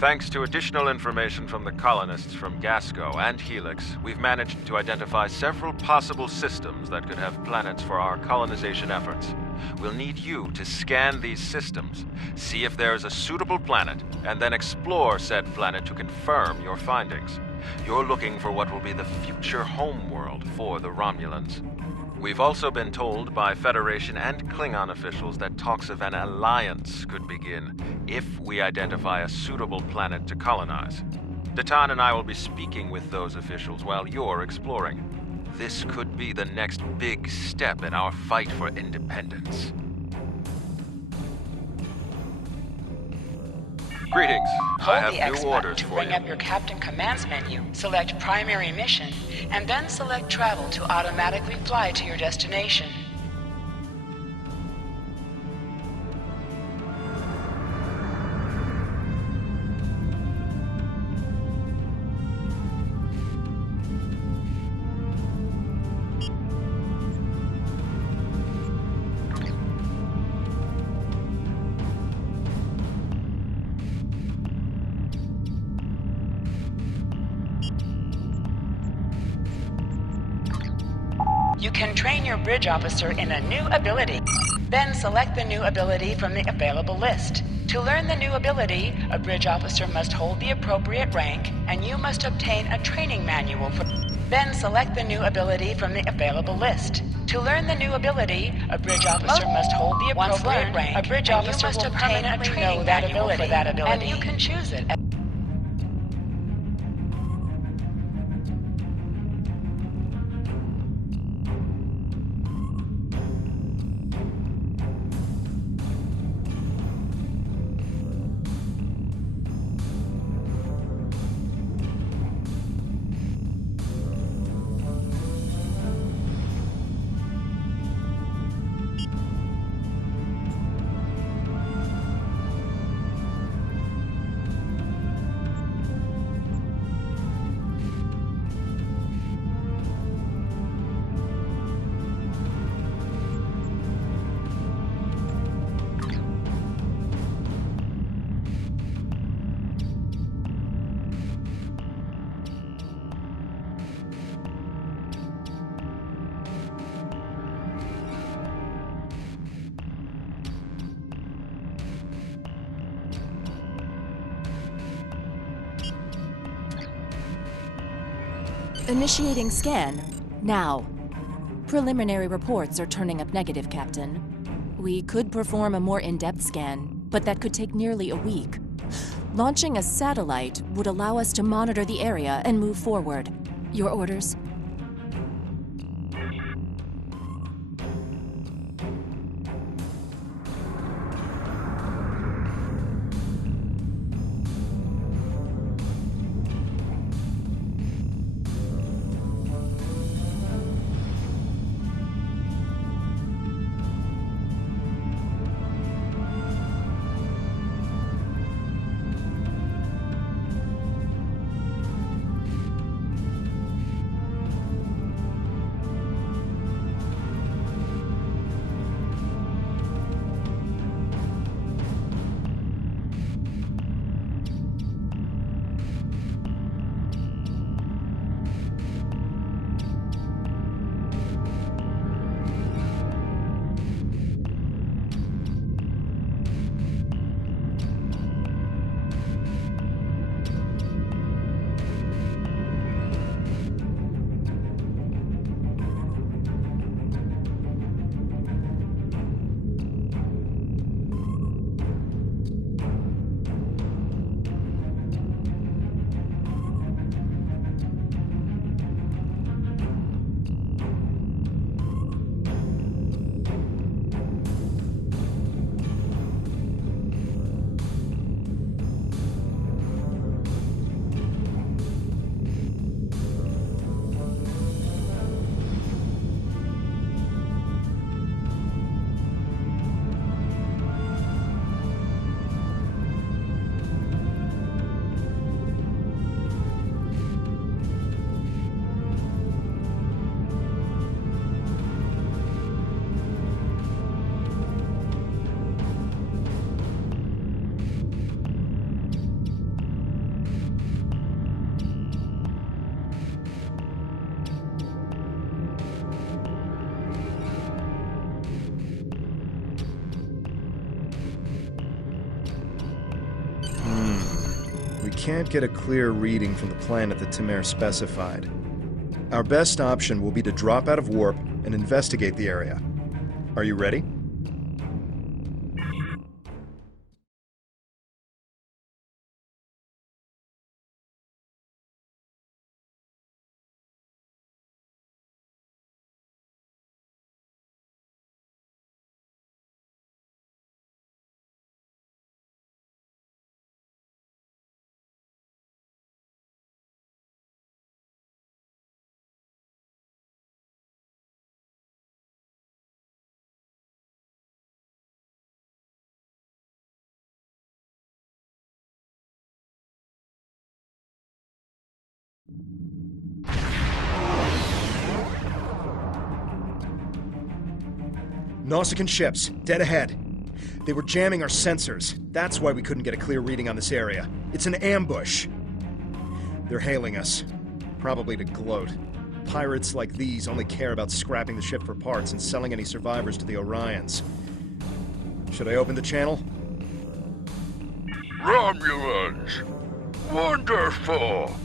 Thanks to additional information from the colonists from Gasco and Helix, we've managed to identify several possible systems that could have planets for our colonization efforts. We'll need you to scan these systems, see if there is a suitable planet, and then explore said planet to confirm your findings. You're looking for what will be the future homeworld for the Romulans. We've also been told by Federation and Klingon officials that talks of an alliance could begin if we identify a suitable planet to colonize. Datan and I will be speaking with those officials while you're exploring. This could be the next big step in our fight for independence. Greetings. I have new orders to for bring you. up your Captain Commands menu, select Primary Mission, and then select Travel to automatically fly to your destination. You can train your bridge officer in a new ability. Then select the new ability from the available list. To learn the new ability, a bridge officer must hold the appropriate rank, and you must obtain a training manual for... Then select the new ability from the available list. To learn the new ability, a bridge officer must hold the appropriate rank, a bridge officer must obtain a training manual for that ability, and you can choose it. Initiating scan. Now. Preliminary reports are turning up negative, Captain. We could perform a more in-depth scan, but that could take nearly a week. Launching a satellite would allow us to monitor the area and move forward. Your orders? can't get a clear reading from the planet that Timere specified. Our best option will be to drop out of warp and investigate the area. Are you ready? Nausicaan ships, dead ahead. They were jamming our sensors. That's why we couldn't get a clear reading on this area. It's an ambush. They're hailing us. Probably to gloat. Pirates like these only care about scrapping the ship for parts and selling any survivors to the Orions. Should I open the channel? Romulans! Wonderful!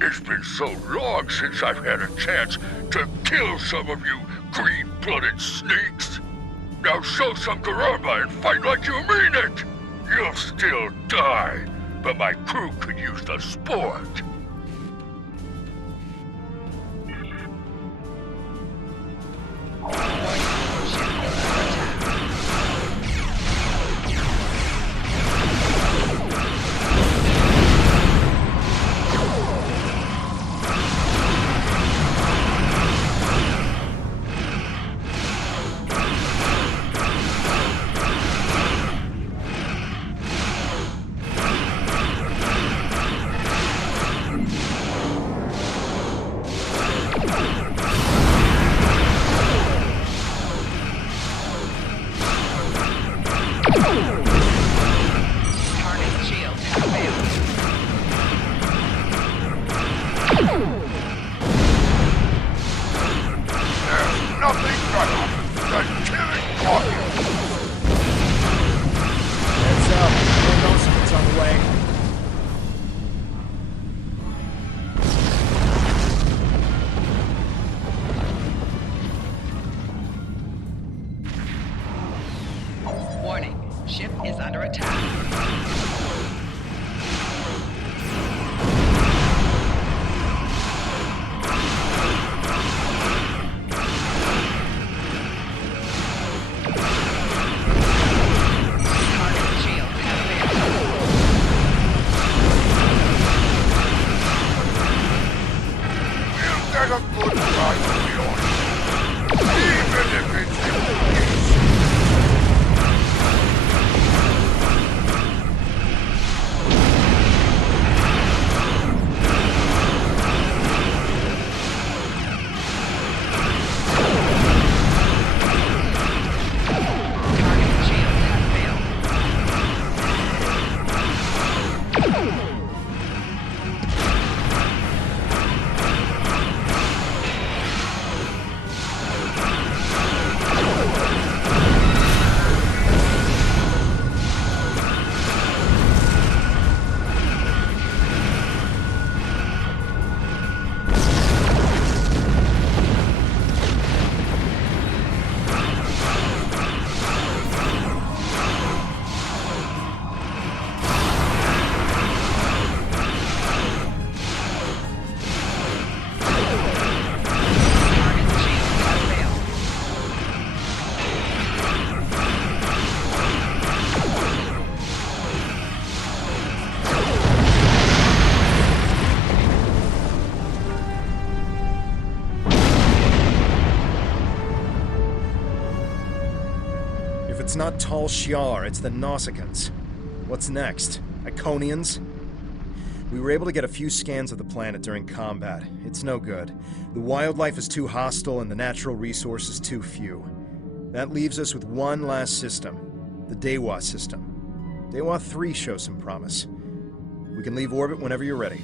It's been so long since I've had a chance to kill some of you green-blooded sneaks. Now show some garamba and fight like you mean it! You'll still die, but my crew could use the sport. Warning, ship is under attack. It's not Tal Shiar, it's the Nausicans. What's next? Iconians? We were able to get a few scans of the planet during combat. It's no good. The wildlife is too hostile and the natural resources too few. That leaves us with one last system, the Dewa system. Dewa 3 shows some promise. We can leave orbit whenever you're ready.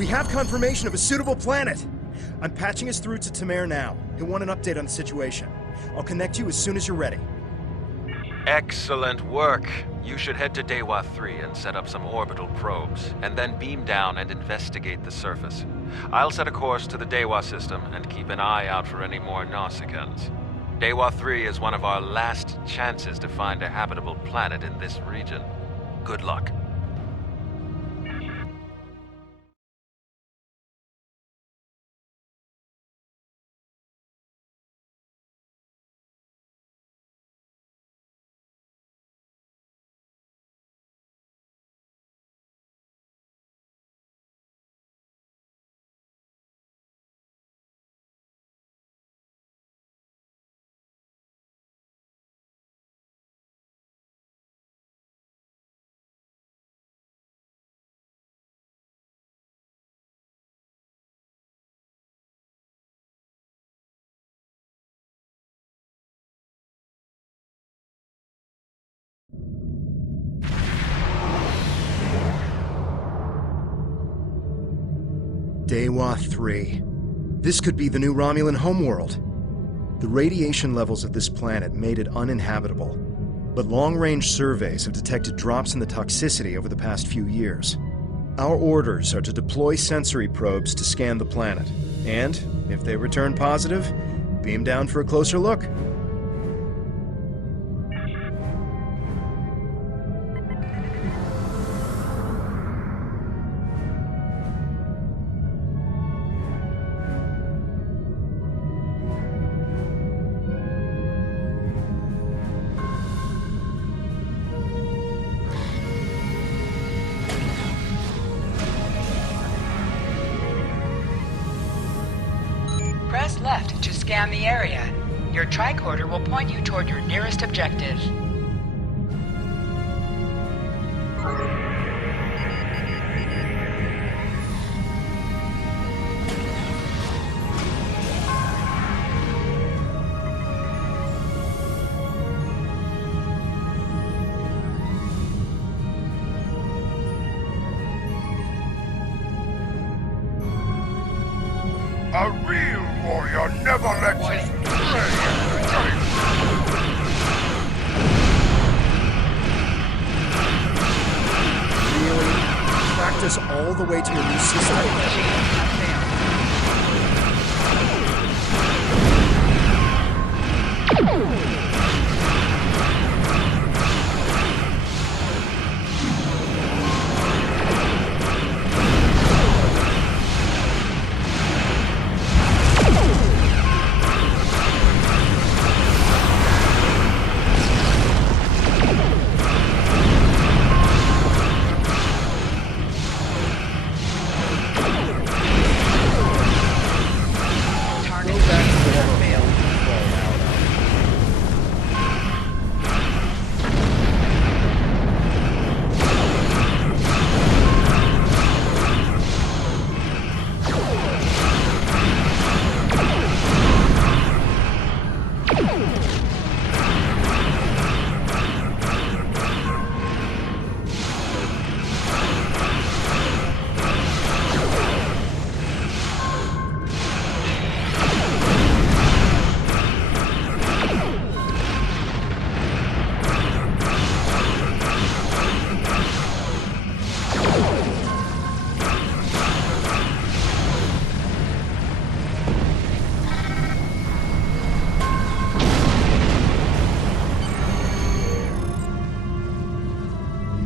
We have confirmation of a suitable planet! I'm patching us through to Tamir now. He'll want an update on the situation. I'll connect you as soon as you're ready. Excellent work. You should head to Dewa 3 and set up some orbital probes, and then beam down and investigate the surface. I'll set a course to the Dewa system and keep an eye out for any more Nausicaans. Dewa 3 is one of our last chances to find a habitable planet in this region. Good luck. Dewa 3. This could be the new Romulan homeworld. The radiation levels of this planet made it uninhabitable, but long-range surveys have detected drops in the toxicity over the past few years. Our orders are to deploy sensory probes to scan the planet, and, if they return positive, beam down for a closer look. Press left to scan the area. Your tricorder will point you toward your nearest objective. A real warrior never lets his prey escape. Really? Tracked us all the way to your new system?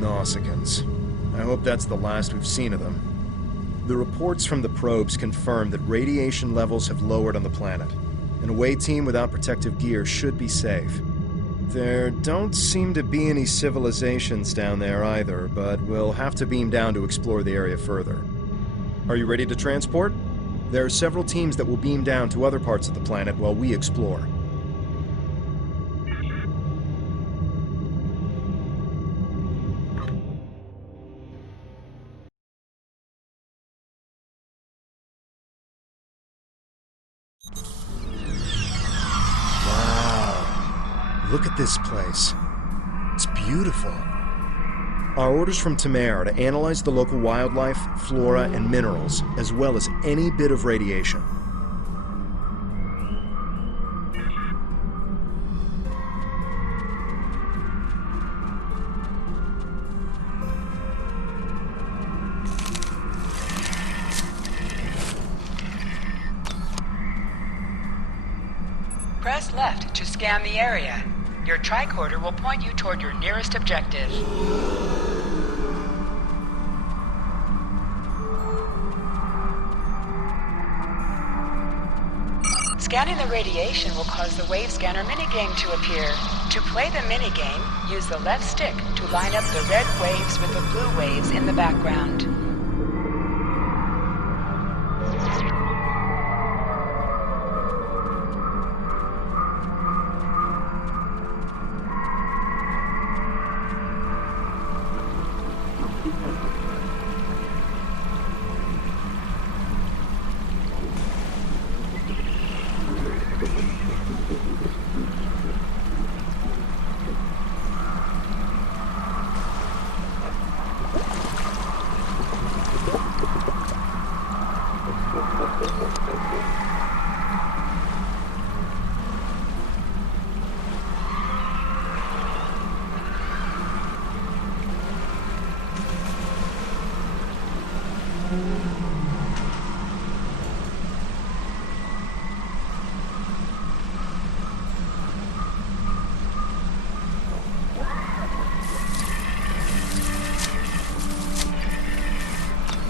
Nausicaans. I hope that's the last we've seen of them. The reports from the probes confirm that radiation levels have lowered on the planet. An away team without protective gear should be safe. There don't seem to be any civilizations down there either, but we'll have to beam down to explore the area further. Are you ready to transport? There are several teams that will beam down to other parts of the planet while we explore. Wow. Look at this place. It's beautiful. Our orders from Tamer are to analyze the local wildlife, flora, and minerals, as well as any bit of radiation. Press left to scan the area. Your tricorder will point you toward your nearest objective. Scanning the radiation will cause the wave scanner minigame to appear. To play the minigame, use the left stick to line up the red waves with the blue waves in the background.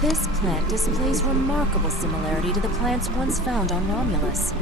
This plant displays remarkable similarity to the plants once found on Romulus.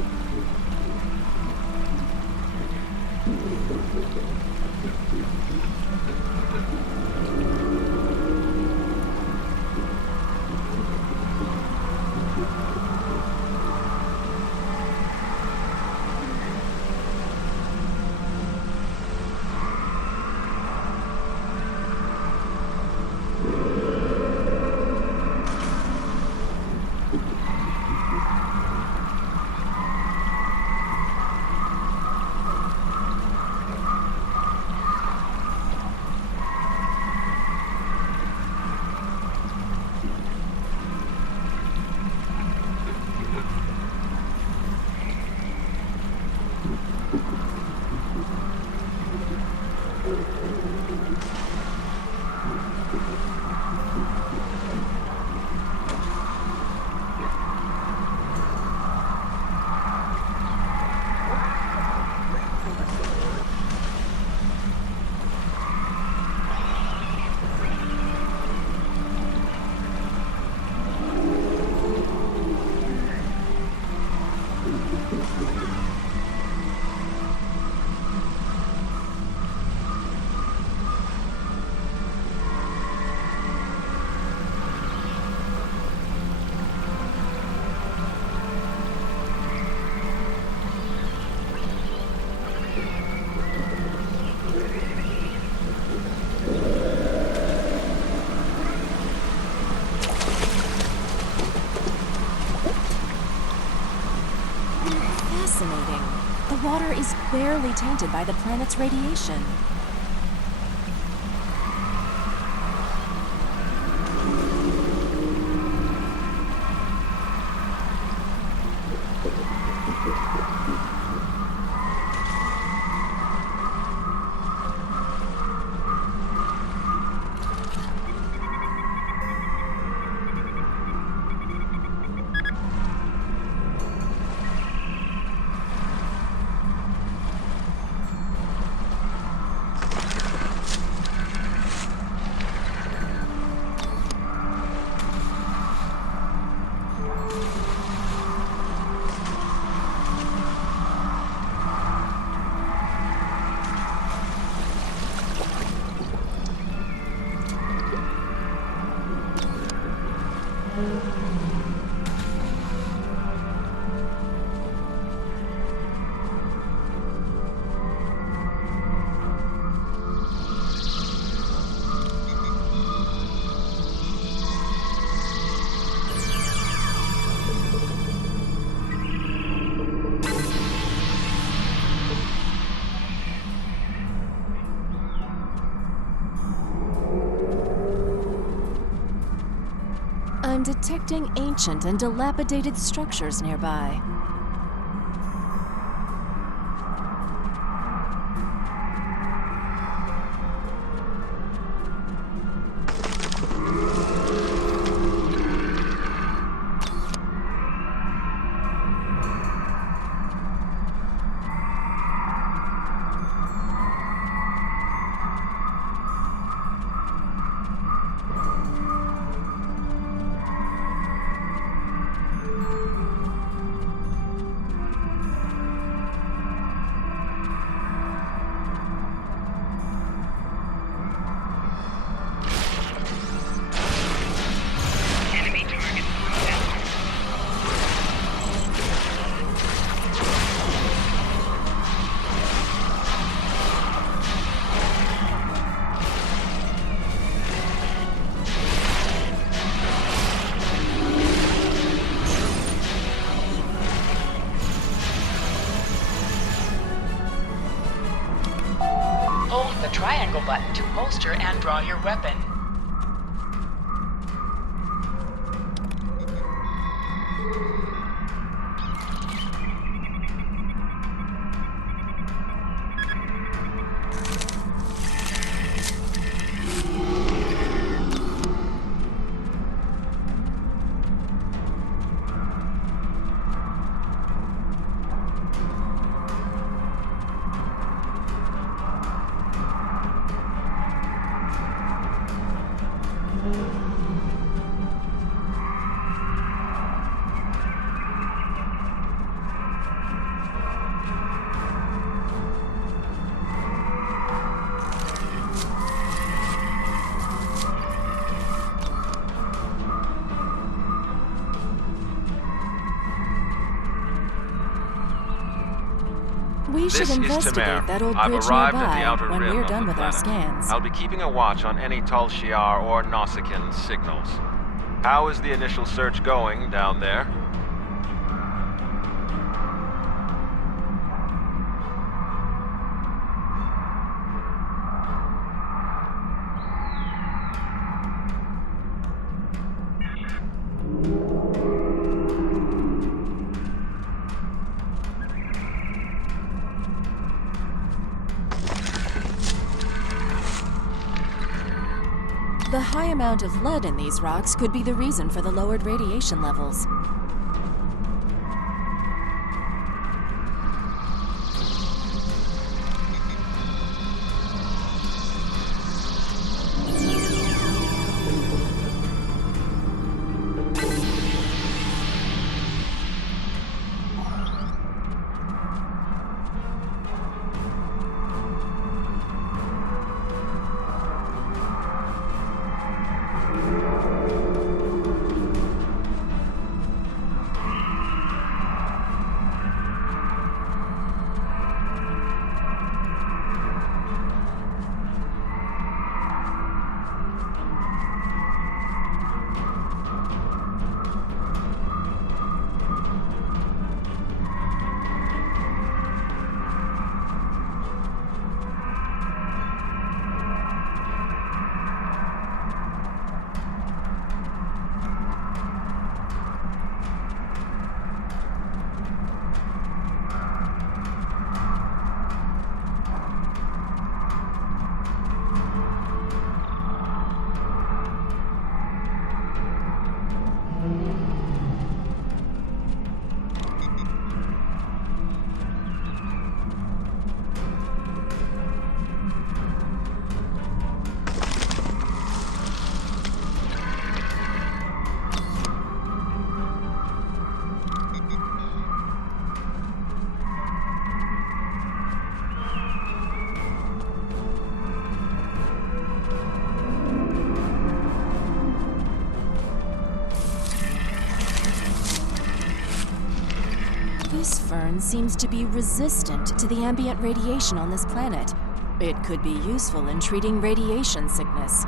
Fascinating. The water is barely tainted by the planet's radiation. and detecting ancient and dilapidated structures nearby. Hold the triangle button to holster and draw your weapon. We should This is investigate Tamer. that old I've bridge arrived nearby at the outer when rim we're of done the with our planet. scans. I'll be keeping a watch on any Tal Shiar or Nausicaan signals. How is the initial search going down there? The high amount of lead in these rocks could be the reason for the lowered radiation levels. This fern seems to be resistant to the ambient radiation on this planet. It could be useful in treating radiation sickness.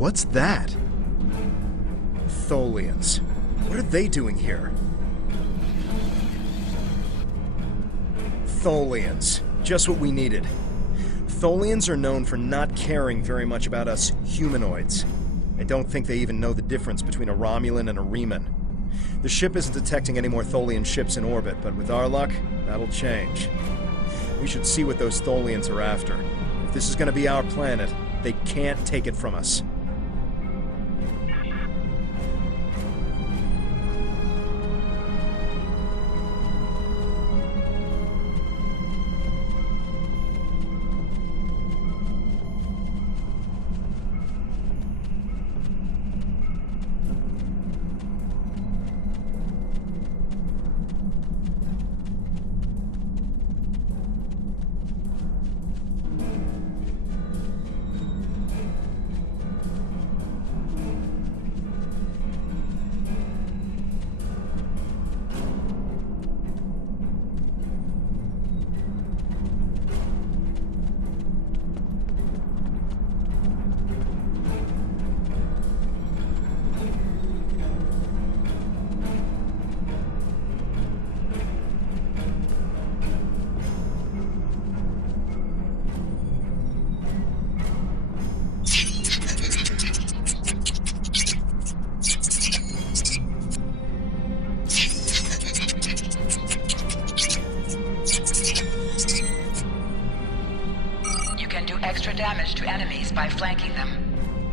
What's that? Tholians. What are they doing here? Tholians. Just what we needed. Tholians are known for not caring very much about us humanoids. I don't think they even know the difference between a Romulan and a Reman. The ship isn't detecting any more Tholian ships in orbit, but with our luck, that'll change. We should see what those Tholians are after. If this is going to be our planet, they can't take it from us. Extra damage to enemies by flanking them.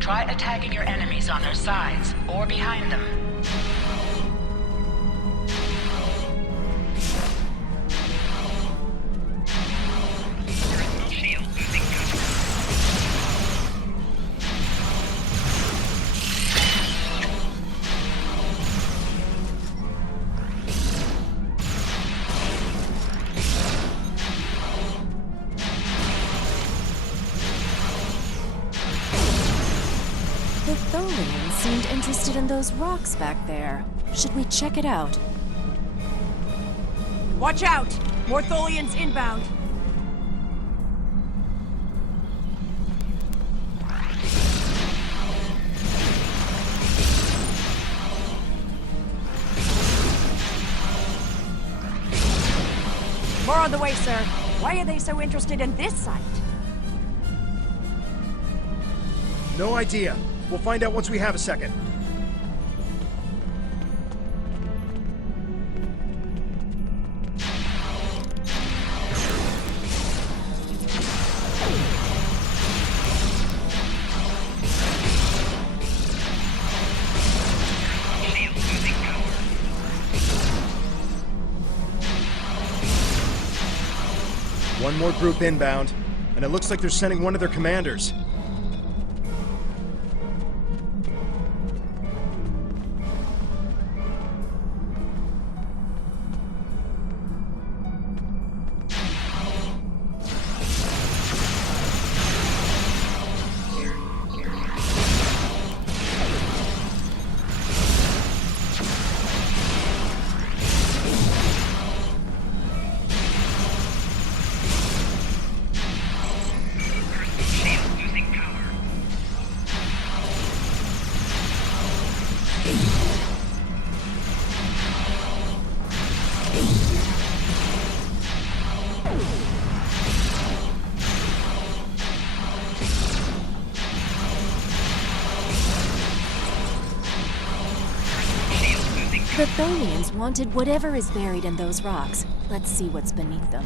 Try attacking your enemies on their sides or behind them. The Tholians seemed interested in those rocks back there. Should we check it out? Watch out! More Tholians inbound. More on the way, sir. Why are they so interested in this site? No idea. We'll find out once we have a second. One more group inbound, and it looks like they're sending one of their commanders. The Tholians wanted whatever is buried in those rocks. Let's see what's beneath them.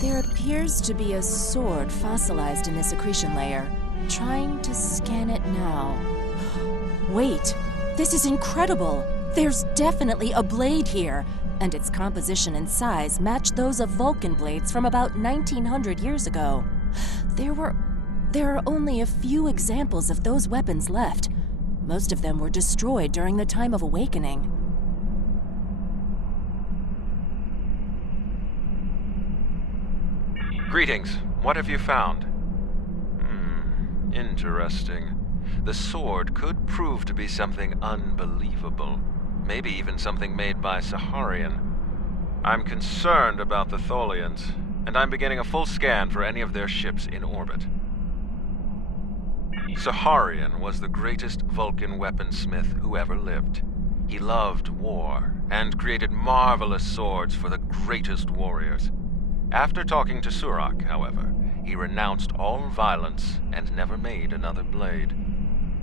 There appears to be a sword fossilized in this accretion layer. Trying to scan it now. Wait, this is incredible! There's definitely a blade here, and its composition and size match those of Vulcan blades from about 1900 years ago. There are only a few examples of those weapons left. Most of them were destroyed during the time of Awakening. Greetings. What have you found? Interesting. The sword could prove to be something unbelievable. Maybe even something made by Saharian. I'm concerned about the Tholians, and I'm beginning a full scan for any of their ships in orbit. Saharian was the greatest Vulcan weaponsmith who ever lived. He loved war, and created marvelous swords for the greatest warriors. After talking to Surak, however, he renounced all violence and never made another blade.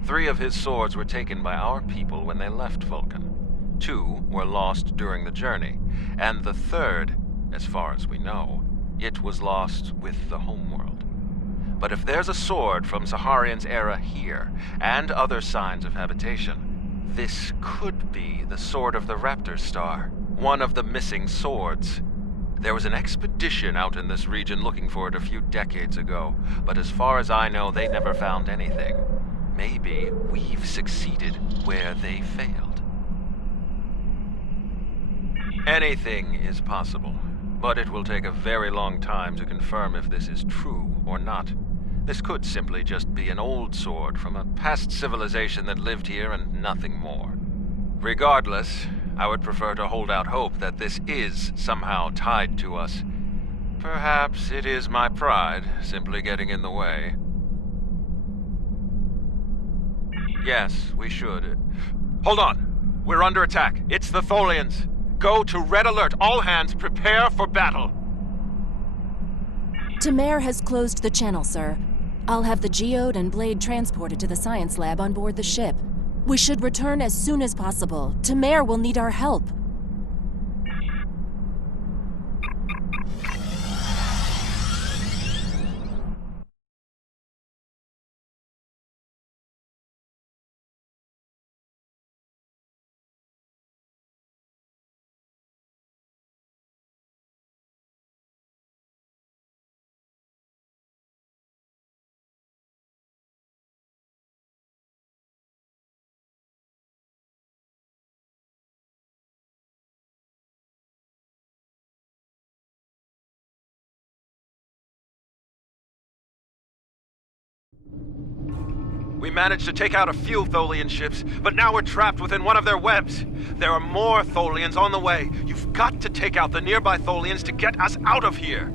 3 of his swords were taken by our people when they left Vulcan. 2 were lost during the journey, and the 3rd, as far as we know, it was lost with the homeworld. But if there's a sword from Saharian's era here, and other signs of habitation, this could be the Sword of the Raptor Star, one of the missing swords. There was an expedition out in this region looking for it a few decades ago, but as far as I know, they never found anything. Maybe we've succeeded where they failed. Anything is possible, but it will take a very long time to confirm if this is true or not. This could simply just be an old sword from a past civilization that lived here and nothing more. Regardless, I would prefer to hold out hope that this is somehow tied to us. Perhaps it is my pride simply getting in the way. Yes, we should. Hold on! We're under attack. It's the Tholians. Go to Red Alert. All hands, prepare for battle. Tamir has closed the channel, sir. I'll have the geode and blade transported to the science lab on board the ship. We should return as soon as possible. Tamir will need our help. We managed to take out a few Tholian ships, but now we're trapped within one of their webs. There are more Tholians on the way. You've got to take out the nearby Tholians to get us out of here.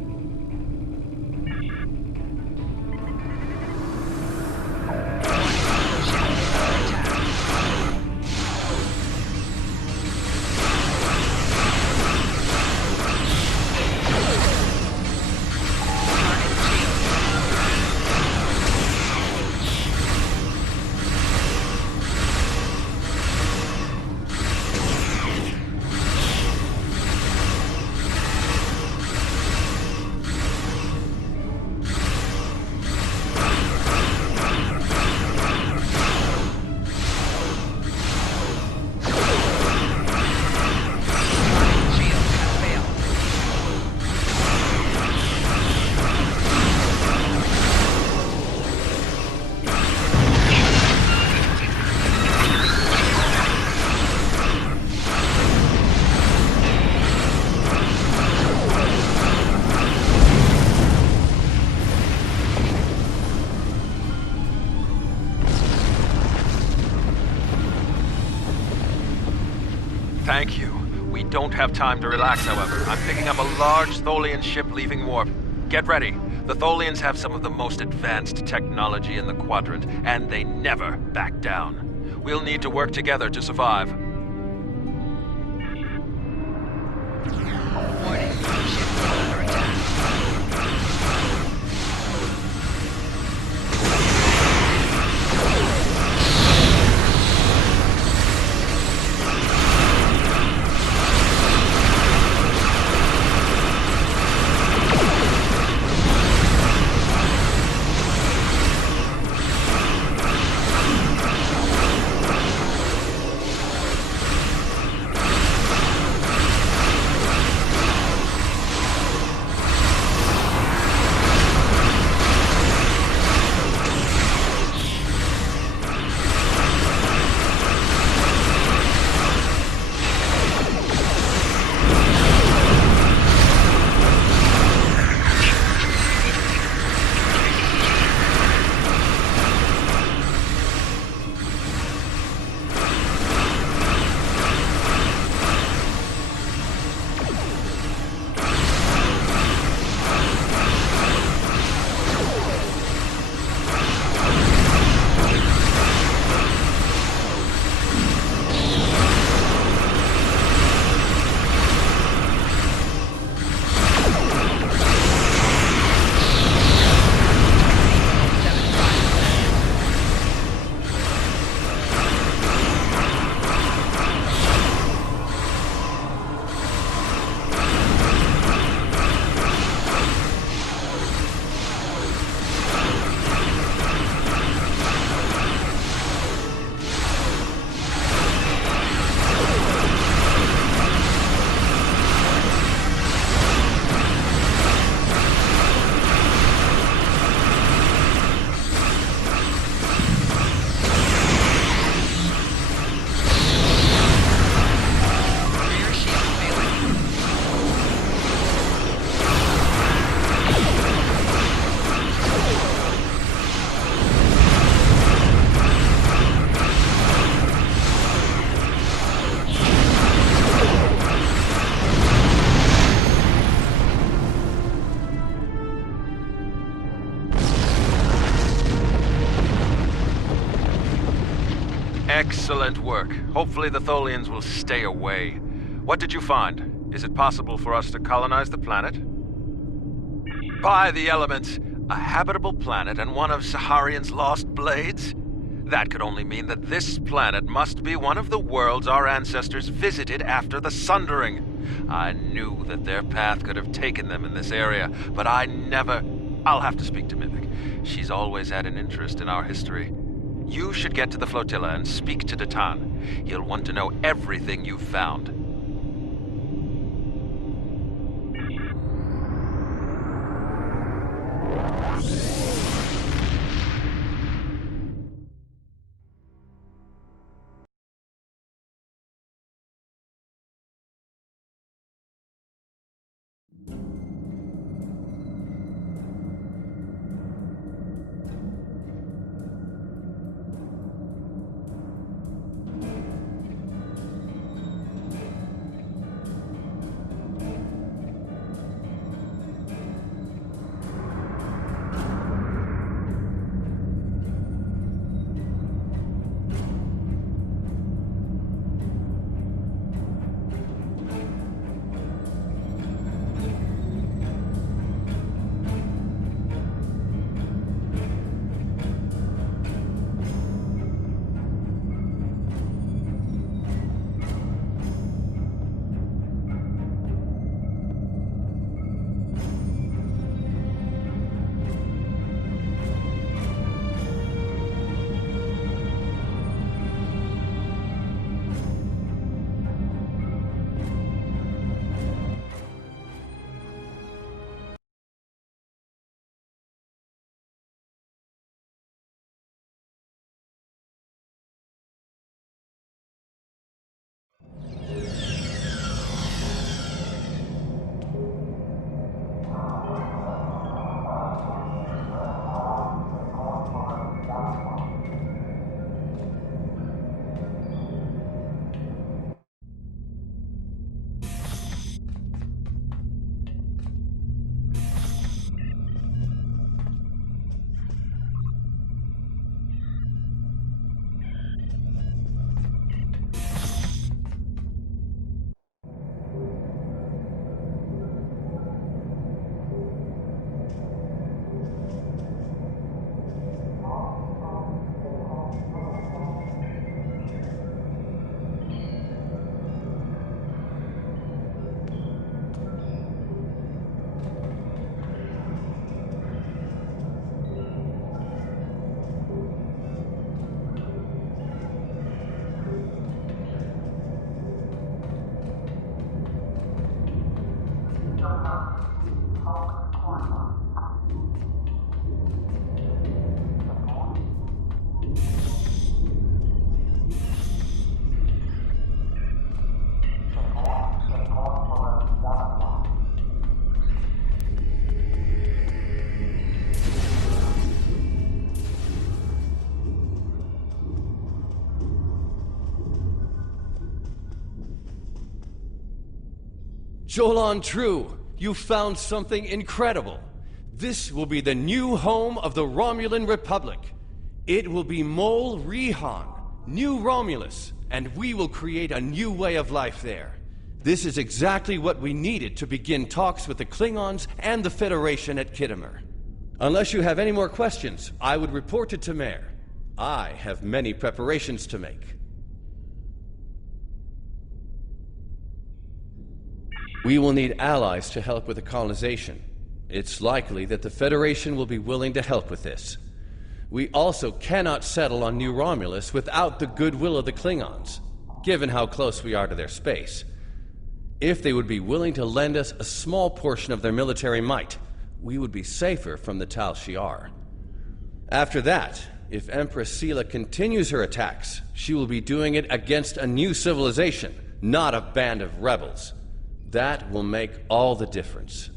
Thank you. We don't have time to relax, however. I'm picking up a large Tholian ship leaving warp. Get ready. The Tholians have some of the most advanced technology in the quadrant, and they never back down. We'll need to work together to survive. Warning. Ship under attack. Excellent work. Hopefully the Tholians will stay away. What did you find? Is it possible for us to colonize the planet? By the elements, a habitable planet and one of Saharian's lost blades? That could only mean that this planet must be one of the worlds our ancestors visited after the Sundering. I knew that their path could have taken them in this area, but I never... I'll have to speak to Mythic. She's always had an interest in our history. You should get to the flotilla and speak to Datan. He'll want to know everything you've found. Jolan True, you found something incredible. This will be the new home of the Romulan Republic. It will be Mol Rihan, New Romulus, and we will create a new way of life there. This is exactly what we needed to begin talks with the Klingons and the Federation at Khitomer. Unless you have any more questions, I would report to Tamer. I have many preparations to make. We will need allies to help with the colonization. It's likely that the Federation will be willing to help with this. We also cannot settle on New Romulus without the goodwill of the Klingons, given how close we are to their space. If they would be willing to lend us a small portion of their military might, we would be safer from the Tal Shiar. After that, if Empress Sela continues her attacks, she will be doing it against a new civilization, not a band of rebels. That will make all the difference.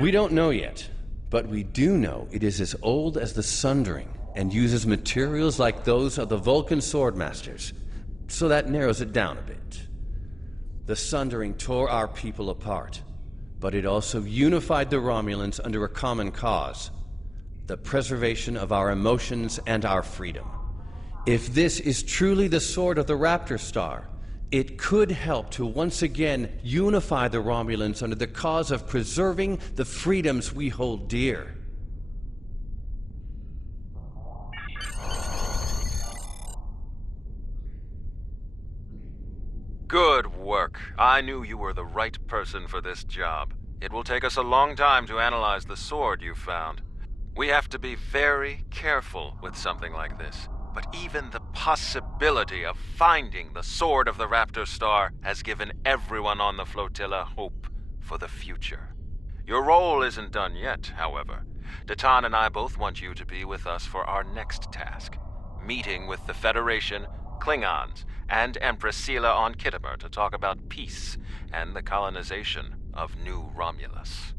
We don't know yet, but we do know it is as old as the Sundering and uses materials like those of the Vulcan Swordmasters, so that narrows it down a bit. The Sundering tore our people apart, but it also unified the Romulans under a common cause: the preservation of our emotions and our freedom. If this is truly the sword of the Raptor Star, it could help to once again unify the Romulans under the cause of preserving the freedoms we hold dear. Good work. I knew you were the right person for this job. It will take us a long time to analyze the sword you found. We have to be very careful with something like this. But even the possibility of finding the sword of the Raptor Star has given everyone on the flotilla hope for the future. Your role isn't done yet, however. Datan and I both want you to be with us for our next task. Meeting with the Federation, Klingons, and Empress Sela on Kittimer to talk about peace and the colonization of New Romulus.